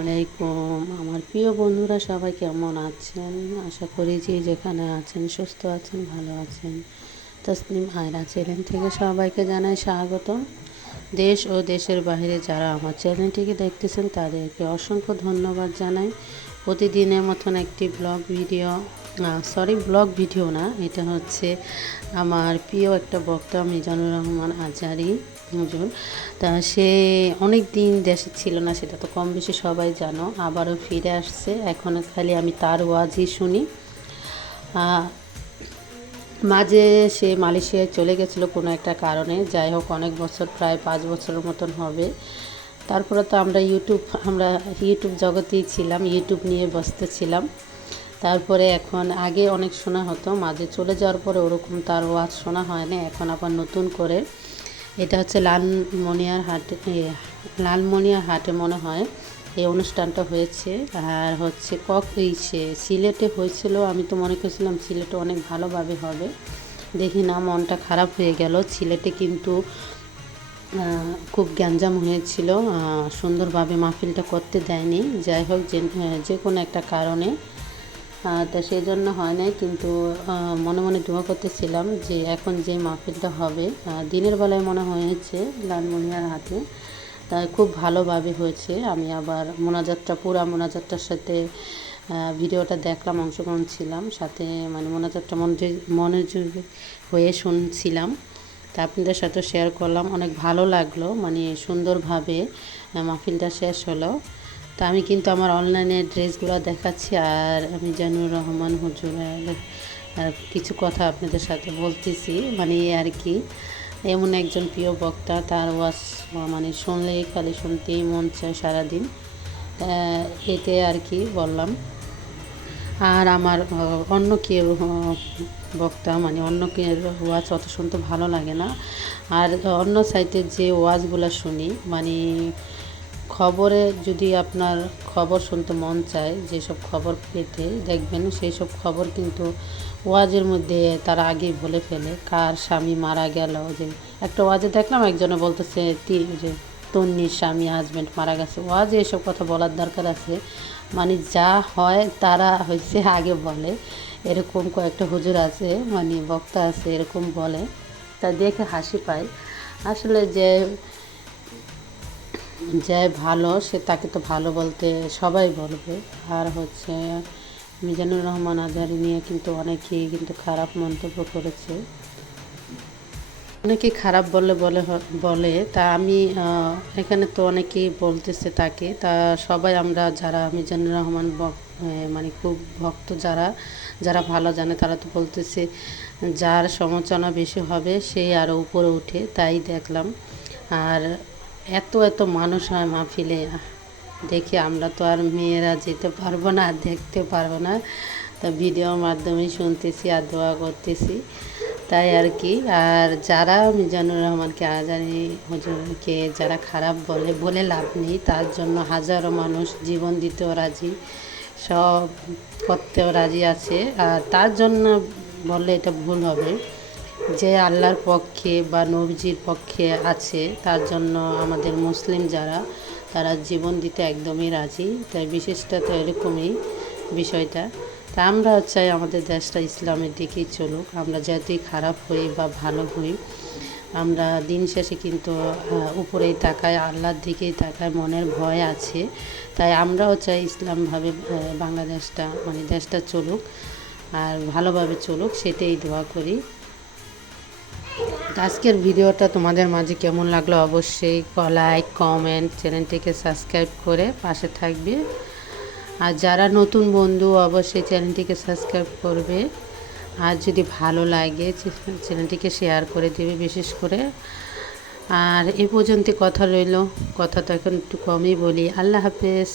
আলাইকুম। আমার প্রিয় বন্ধুরা, সবাই কেমন আছেন? আশা করি যে যেখানে আছেন, সুস্থ আছেন, ভালো আছেন। তসলিম হায়রা চ্যানেল থেকে সবাইকে জানাই স্বাগত দেশ ও দেশের বাইরে যারা আমার চ্যানেলটিকে দেখতেছেন, তাদেরকে অসংখ্য ধন্যবাদ জানাই। প্রতিদিনের মতন একটি blog video sorry blog video না। এটা হচ্ছে আমার প্রিয় একটা বক্তা মিজানুর রহমান আজারি, হুজুর। তা সে অনেক দিন দেশে ছিল না, সেটা তো কম বেশি সবাই জানো। আবারও ফিরে আসছে। এখন খালি আমি তার ওয়াজই শুনি। মাঝে সে মালয়েশিয়ায় চলে গেছিল কোনো একটা কারণে। যাই হোক, অনেক বছর, প্রায় পাঁচ বছরের মতন হবে। তারপরে তো আমরা ইউটিউব আমরা ইউটিউব জগতেই ছিলাম ইউটিউব নিয়ে বসতেছিলাম তারপরে এখন আগে অনেক শোনা হতো, মাঝে চলে যাওয়ার পরে ওরকম তার ওয়াজ শোনা হয় না এখন আবার নতুন করে। এটা হচ্ছে লালমনিয়ার হাটে লালমনিয়ার হাটে মনে হয় এই অনুষ্ঠানটা হয়েছে। আর হচ্ছে কক সে সিলেটে হয়েছিল, আমি তো মনে করছিলাম সিলেটে অনেক ভালোভাবে হবে। দেখি না, মনটা খারাপ হয়ে গেল। সিলেটে কিন্তু খুব গ্যাঞ্জাম হয়েছিল সুন্দরভাবে মাহফিলটা করতে দেয়নি। যাই হোক যে কোনো একটা কারণে তা সেই জন্য হয় নাই, কিন্তু মনে মনে দোয়া করতেছিলাম যে এখন যে মাহফিলটা হবে দিনের বেলায় মনে হয়েছে লালমনিয়ার হাতে তা খুব ভালোভাবে হয়েছে। আমি আবার মোনাজাতটা, পুরা মোনাজাতটার সাথে ভিডিওটা দেখলাম, অংশগ্রহণ ছিলাম, সাথে মানে মোনাজাতটা মনোযোগ হয়ে শুনছিলাম। তা আপনাদের সাথে শেয়ার করলাম, অনেক ভালো লাগল মানে সুন্দরভাবে মাহফিলটা শেষ হলো। তা আমি কিন্তু আমার অনলাইনে ড্রেসগুলো দেখাচ্ছি আর আমি জানুর রহমান হুজুর আর কিছু কথা আপনাদের সাথে বলতেছি। মানে আর কি, এমন একজন প্রিয় বক্তা, তার ওয়াজ মানে শুনলেই খালি শুনতেই মন চায় সারাদিন। এতে আর কি বললাম। আর আমার অন্য কেউ বক্তা মানে অন্য কেউ ওয়াজ অত শুনতে ভালো লাগে না। আর অন্য সাইটে যে ওয়াজগুলো শুনি মানে খবরে যদি আপনার খবর শুনতে মন চায়, যেসব খবর পেতে দেখবেন সেই সব খবর কিন্তু ওয়াজের মধ্যে তারা আগেই বলে ফেলে। কার স্বামী মারা গেল? যে একটা ওয়াজে দেখলাম, একজনে বলতেছে যে তন্নির স্বামী হাজব্যান্ড মারা গেছে। ওয়াজে এসব কথা বলার দরকার আছে। মানে যা হয় তারা হচ্ছে আগে বলে। এরকম কয়েকটা হুজুর আছে মানে বক্তা আছে, এরকম বলে। তা দেখে হাসি পায়। আসলে যে যে ভালো, সে তাকে তো ভালো বলতে সবাই বলবে। আর হচ্ছে, মিজানুর রহমান আজহারি নিয়ে কিন্তু অনেকেই কিন্তু খারাপ মন্তব্য করেছে। অনেকেই খারাপ বলে বলে বলে, তা আমি এখানে তো অনেকেই বলতেছে তাকে। তা সবাই আমরা যারা মিজানুর রহমান মানে খুব ভক্ত যারা যারা ভালো জানে, তারা তো বলতেছে যার সমালোচনা বেশি হবে সেই আরও উপরে উঠে, তাই দেখলাম। আর এত এত মানুষ হয় মাহফিলে। দেখি আমরা তো আর মেয়েরা যেতে পারব না, দেখতে পারব না। তা ভিডিওর মাধ্যমেই শুনতেছি আর দোয়া করতেছি। তাই আর কি। আর যারা মিজানুর রহমানকে আজানি হুজুরকে যারা খারাপ বলে বলে লাভ নেই, তার জন্য হাজারো মানুষ জীবন দিতেও রাজি, সব করতেও রাজি আছে। আর তার জন্য বললে এটা ভুল হবে। যে আল্লাহর পক্ষে বা নবজির পক্ষে আছে, তার জন্য আমাদের মুসলিম যারা, তারা জীবন দিতে একদমই রাজি। তাই বিশেষটা তো এরকমই বিষয়টা। তা আমরা চাই আমাদের দেশটা ইসলামের দিকেই চলুক। আমরা যতই খারাপ হই বা ভালো হই, আমরা দিন শেষে কিন্তু উপরেই তাকায়, আল্লাহর দিকেই তাকায়, মনের ভয় আছে। তাই আমরাও চাই ইসলামভাবে বাংলাদেশটা মানে দেশটা চলুক আর ভালোভাবে চলুক, সেটাই দোয়া করি। আজকের ভিডিওটা তোমাদের মাঝে কেমন লাগল অবশ্যই লাইক কমেন্ট চ্যানেলটিকে সাবস্ক্রাইব করে পাশে থাকবে। আর যারা নতুন বন্ধু, অবশ্যই চ্যানেলটিকে সাবস্ক্রাইব করবে। আর যদি ভালো লাগে চ্যানেলটিকে শেয়ার করে দেবে বিশেষ করে। আর এ পর্যন্ত কথা রইল। কথা তো এখন একটু কমই বলি। আল্লাহ হাফেজ।